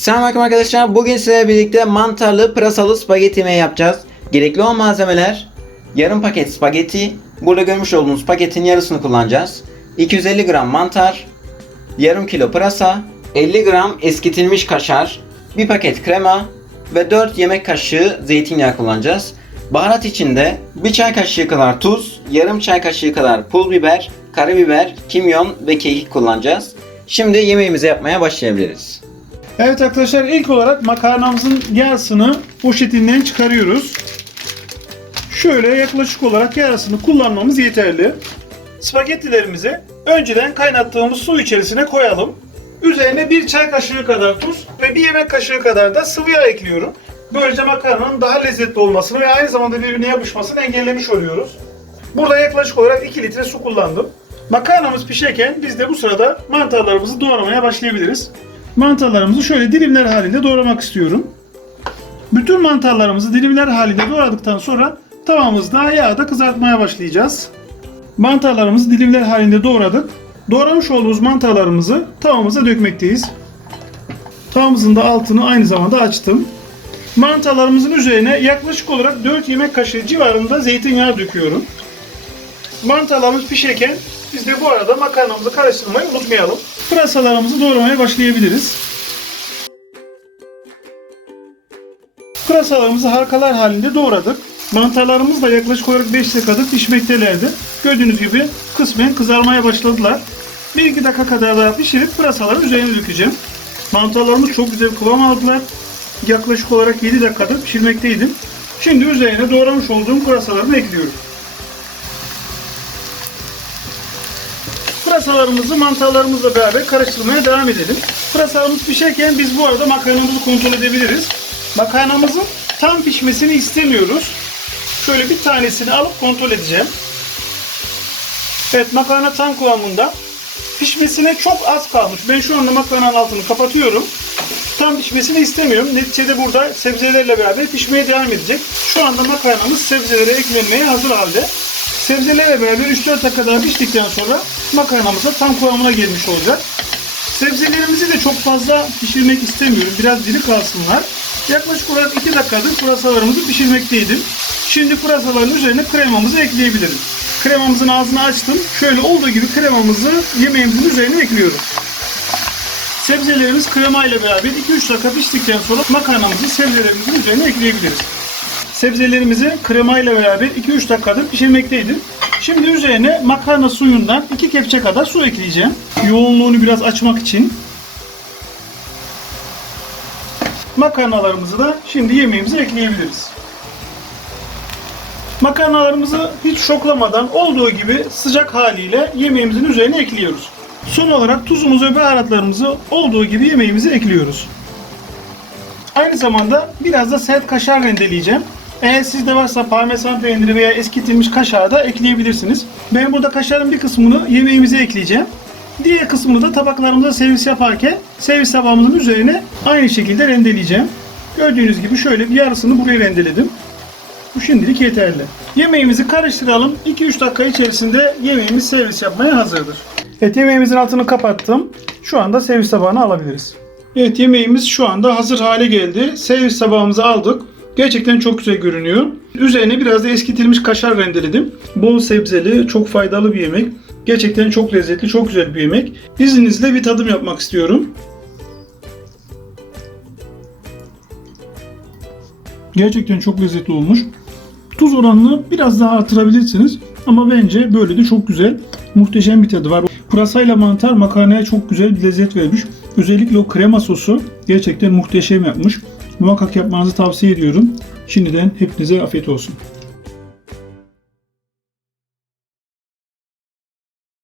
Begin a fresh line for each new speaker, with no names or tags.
Selamünaleyküm arkadaşlar. Bugün sizlerle birlikte mantarlı pırasalı spagetti yemeği yapacağız. Gerekli olan malzemeler yarım paket spagetti. Burada görmüş olduğunuz paketin yarısını kullanacağız. 250 gram mantar, yarım kilo pırasa, 50 gram eskitilmiş kaşar, bir paket krema ve 4 yemek kaşığı zeytinyağı kullanacağız. Baharat içinde bir çay kaşığı kadar tuz, yarım çay kaşığı kadar pul biber, karabiber, kimyon ve kekik kullanacağız. Şimdi yemeğimizi yapmaya başlayabiliriz.
Evet arkadaşlar ilk olarak makarnamızın yarısını poşetinden çıkarıyoruz. Şöyle yaklaşık olarak yarısını kullanmamız yeterli. Spagettilerimizi önceden kaynattığımız su içerisine koyalım. Üzerine bir çay kaşığı kadar tuz ve bir yemek kaşığı kadar da sıvı yağ ekliyorum. Böylece makarnanın daha lezzetli olmasını ve aynı zamanda birbirine yapışmasını engellemiş oluyoruz. Burada yaklaşık olarak 2 litre su kullandım. Makarnamız pişerken biz de bu sırada mantarlarımızı doğramaya başlayabiliriz. Mantarlarımızı şöyle dilimler halinde doğramak istiyorum. Bütün mantarlarımızı dilimler halinde doğradıktan sonra tavamızda yağda kızartmaya başlayacağız. Mantarlarımızı dilimler halinde doğradık. Doğramış olduğumuz mantarlarımızı tavamıza dökmekteyiz. Tavamızın da altını aynı zamanda açtım. Mantarlarımızın üzerine yaklaşık olarak 4 yemek kaşığı civarında zeytinyağı döküyorum. Mantarlarımız pişerken biz de bu arada makarnamızı karıştırmayı unutmayalım. Pırasalarımızı doğramaya başlayabiliriz. Pırasalarımızı halkalar halinde doğradık. Mantarlarımız da yaklaşık olarak 5 dakikadır pişmektelerdi. Gördüğünüz gibi kısmen kızarmaya başladılar. 1-2 dakika kadar daha pişirip pırasaların üzerine dökeceğim. Mantarlarımız çok güzel kıvam aldılar. Yaklaşık olarak 7 dakikadır pişirmekteydim. Şimdi üzerine doğramış olduğum pırasalarını ekliyorum. Pırasalarımızı mantarlarımızla beraber karıştırmaya devam edelim. Pırasalarımız pişerken biz bu arada makarnamızı kontrol edebiliriz. Makarnamızın tam pişmesini istemiyoruz. Şöyle bir tanesini alıp kontrol edeceğim. Evet makarna tam kıvamında. Pişmesine çok az kalmış. Ben şu anda makarnanın altını kapatıyorum. Tam pişmesini istemiyorum. Neticede burada sebzelerle beraber pişmeye devam edecek. Şu anda makarnamız sebzelere eklenmeye hazır halde. Sebzelerle beraber 3-4 dakika piştikten sonra makarnamız tam kıvamına gelmiş olacak. Sebzelerimizi de çok fazla pişirmek istemiyorum. Biraz diri kalsınlar. Yaklaşık olarak 2 dakikadır pırasalarımızı pişirmekteydim. Şimdi pırasaların üzerine kremamızı ekleyebilirim. Kremamızın ağzını açtım. Şöyle olduğu gibi kremamızı yemeğimizin üzerine ekliyorum. Sebzelerimiz krema ile beraber 2-3 dakika piştikten sonra makarnamızı sebzelerimizin üzerine ekleyebiliriz. Sebzelerimizi krema ile beraber 2-3 dakikadır pişirmekteydim. Şimdi üzerine makarna suyundan 2 kepçe kadar su ekleyeceğim. Yoğunluğunu biraz açmak için. Makarnalarımızı da şimdi yemeğimize ekleyebiliriz. Makarnalarımızı hiç şoklamadan olduğu gibi sıcak haliyle yemeğimizin üzerine ekliyoruz. Son olarak tuzumuzu ve baharatlarımızı olduğu gibi yemeğimize ekliyoruz. Aynı zamanda biraz da sert kaşar rendeleyeceğim. Eğer sizde varsa parmesan peyniri veya eskitilmiş kaşar da ekleyebilirsiniz. Ben burada kaşarın bir kısmını yemeğimize ekleyeceğim. Diğer kısmını da tabaklarımıza servis yaparken servis tabağımızın üzerine aynı şekilde rendeleyeceğim. Gördüğünüz gibi şöyle bir yarısını buraya rendeledim. Bu şimdilik yeterli. Yemeğimizi karıştıralım. 2-3 dakika içerisinde yemeğimiz servis yapmaya hazırdır. Evet yemeğimizin altını kapattım. Şu anda servis tabağına alabiliriz. Evet yemeğimiz şu anda hazır hale geldi. Servis tabağımızı aldık. Gerçekten çok güzel görünüyor. Üzerine biraz da eskitilmiş kaşar rendeledim. Bol sebzeli, çok faydalı bir yemek. Gerçekten çok lezzetli, çok güzel bir yemek. İzninizle bir tadım yapmak istiyorum. Gerçekten çok lezzetli olmuş. Tuz oranını biraz daha artırabilirsiniz. Ama bence böyle de çok güzel. Muhteşem bir tadı var. Pırasayla mantar makarnaya çok güzel bir lezzet vermiş. Özellikle o krema sosu gerçekten muhteşem yapmış. Muhakkak yapmanızı tavsiye ediyorum. Şimdiden hepinize afiyet olsun.